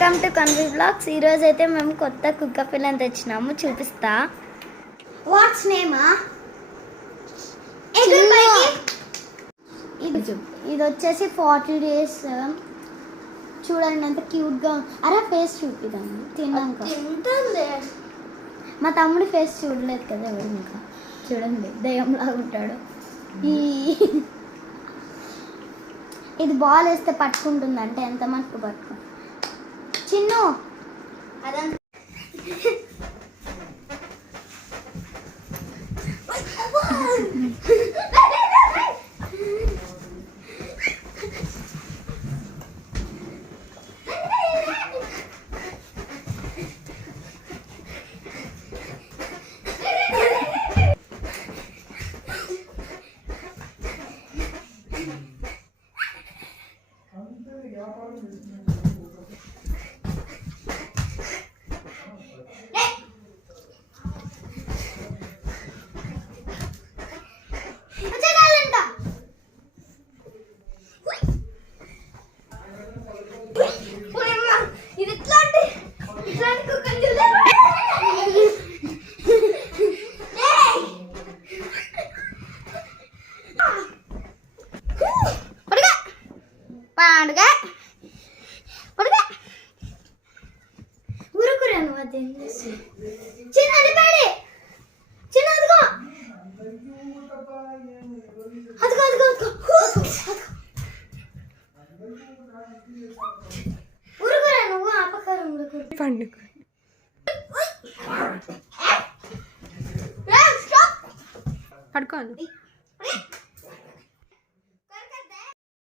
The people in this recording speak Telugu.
వెల్కమ్ టు కన్వీ బ్లాగ్స్ ఈరోజు అయితే మేము కొత్త కుక్క పిల్లని తెచ్చినాము. చూపిస్తా. వాట్స్ నేమా ఇది ఇది వచ్చేసి ఫార్టీ డేస్ చూడండి ఎంత క్యూట్గా అరే ఫేస్ చూపిదాము తిన్నాక. మా తమ్ముడి ఫేస్ చూడలేదు కదా ఎవరు ఇంకా. చూడండి దయ్యంలాగా ఉంటాడు. ఈ ఇది బాల్ వేస్తే పట్టుకుంటుంది అంటే ఎంత మటుకు పట్టుకో. చిన్ను అదంతా వచ్చేయాలంట పాడుగా పడుగా అది చిన్నది పాడి చిన్న అదిగో అదిగో నువ్వు పండుగ పడుకోను